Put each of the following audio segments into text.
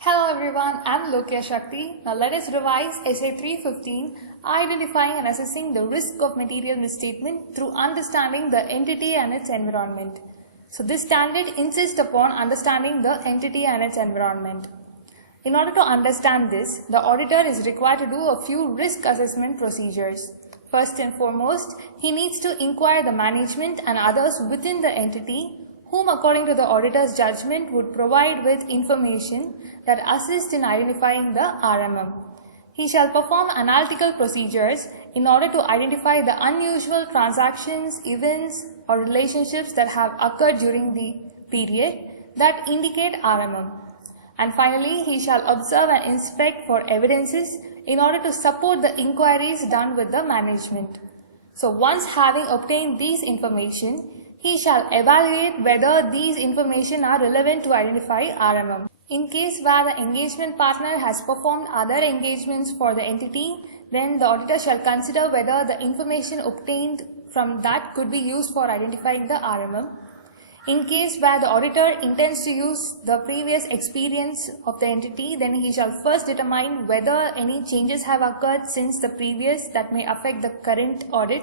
Hello everyone, I'm Lokiya. Now let us revise Essay 315, Identifying and Assessing the Risk of Material Misstatement through Understanding the Entity and its Environment. So this standard insists upon understanding the entity and its environment. In order to understand this, the auditor is required to do a few risk assessment procedures. First and foremost, he needs to inquire the management and others within the entity whom according to the auditor's judgment would provide with information that assist in identifying the RMM. He shall perform analytical procedures in order to identify the unusual transactions, events or relationships that have occurred during the period that indicate RMM. And finally, he shall observe and inspect for evidences in order to support the inquiries done with the management. So once having obtained these information, he shall evaluate whether these information are relevant to identify RMM. In case where the engagement partner has performed other engagements for the entity, then the auditor shall consider whether the information obtained from that could be used for identifying the RMM. In case where the auditor intends to use the previous experience of the entity, then he shall first determine whether any changes have occurred since the previous that may affect the current audit.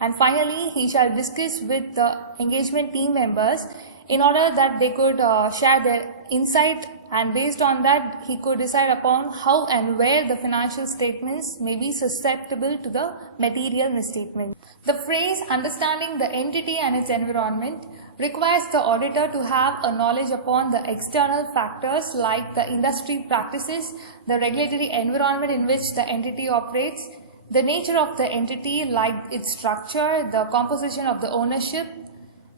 And finally, he shall discuss with the engagement team members in order that they could share their insight, and based on that he could decide upon how and where the financial statements may be susceptible to the material misstatement. The phrase understanding the entity and its environment requires the auditor to have a knowledge upon the external factors like the industry practices, the regulatory environment in which the entity operates, the nature of the entity like its structure, the composition of the ownership,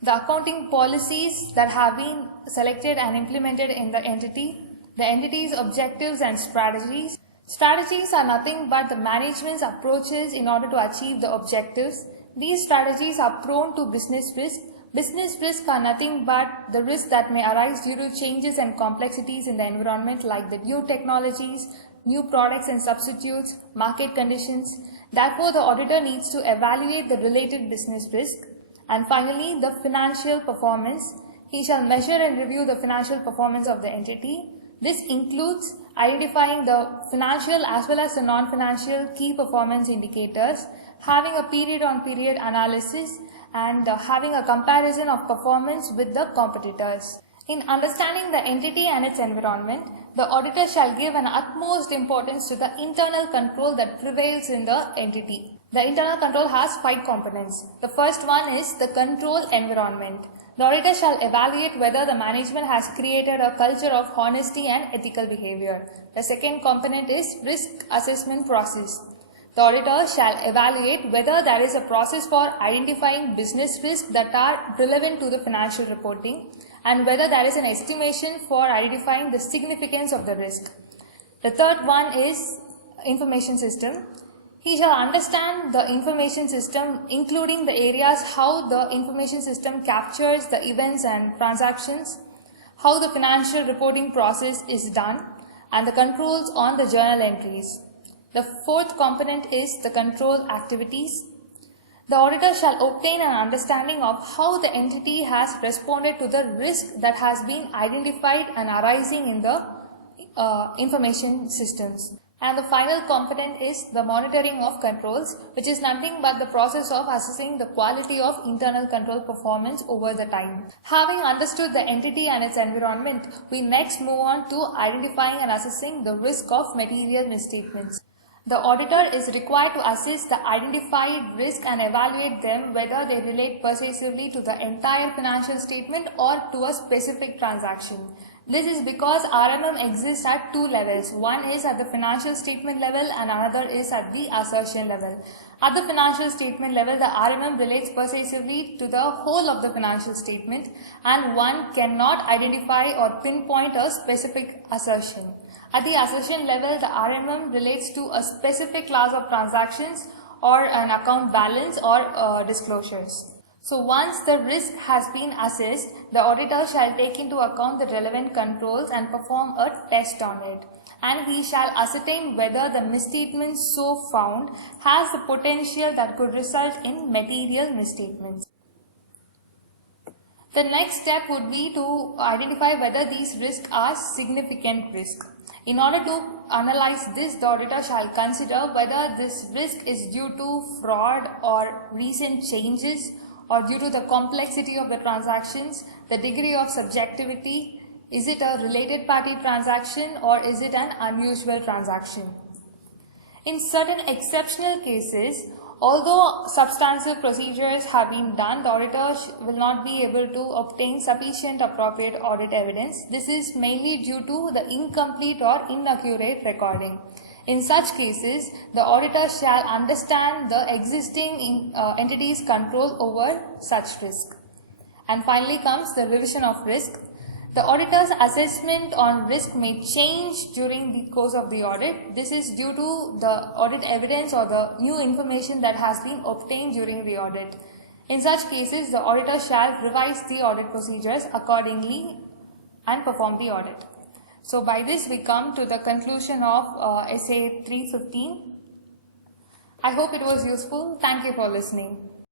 the accounting policies that have been selected and implemented in the entity, the entity's objectives and strategies. Strategies are nothing but the management's approaches in order to achieve the objectives. These strategies are prone to business risk. Business risks are nothing but the risks that may arise due to changes and complexities in the environment like the new technologies, new products and substitutes, market conditions. Therefore, the auditor needs to evaluate the related business risk. And finally, the financial performance. He shall measure and review the financial performance of the entity. This includes identifying the financial as well as the non-financial key performance indicators, having a period-on-period analysis, and having a comparison of performance with the competitors. In understanding the entity and its environment, the auditor shall give an utmost importance to the internal control that prevails in the entity. The internal control has 5 components. The first one is the control environment. The auditor shall evaluate whether the management has created a culture of honesty and ethical behavior. The second component is risk assessment process. The auditor shall evaluate whether there is a process for identifying business risks that are relevant to the financial reporting and whether there is an estimation for identifying the significance of the risk. The third one is information system. He shall understand the information system, including the areas how the information system captures the events and transactions, how the financial reporting process is done, and the controls on the journal entries. The fourth component is the control activities. The auditor shall obtain an understanding of how the entity has responded to the risk that has been identified and arising in the information systems. And the final component is the monitoring of controls, which is nothing but the process of assessing the quality of internal control performance over the time. Having understood the entity and its environment, we next move on to identifying and assessing the risk of material misstatements. The auditor is required to assess the identified risk and evaluate them whether they relate persuasively to the entire financial statement or to a specific transaction. This is because RMM exists at 2 levels. One is at the financial statement level and another is at the assertion level. At the financial statement level, the RMM relates persuasively to the whole of the financial statement and one cannot identify or pinpoint a specific assertion. At the assertion level, the RMM relates to a specific class of transactions or an account balance or disclosures. So once the risk has been assessed, the auditor shall take into account the relevant controls and perform a test on it. And he shall ascertain whether the misstatement so found has the potential that could result in material misstatements. The next step would be to identify whether these risks are significant risks. In order to analyze this, the auditor shall consider whether this risk is due to fraud or recent changes, or due to the complexity of the transactions, the degree of subjectivity, is it a related party transaction or is it an unusual transaction. In certain exceptional cases, although substantive procedures have been done, the auditor will not be able to obtain sufficient appropriate audit evidence. This is mainly due to the incomplete or inaccurate recording. In such cases, the auditor shall understand the existing entity's control over such risk. And finally comes the revision of risk. The auditor's assessment on risk may change during the course of the audit. This is due to the audit evidence or the new information that has been obtained during the audit. In such cases, the auditor shall revise the audit procedures accordingly and perform the audit. So by this we come to the conclusion of Essay 315. I hope it was useful. Thank you for listening.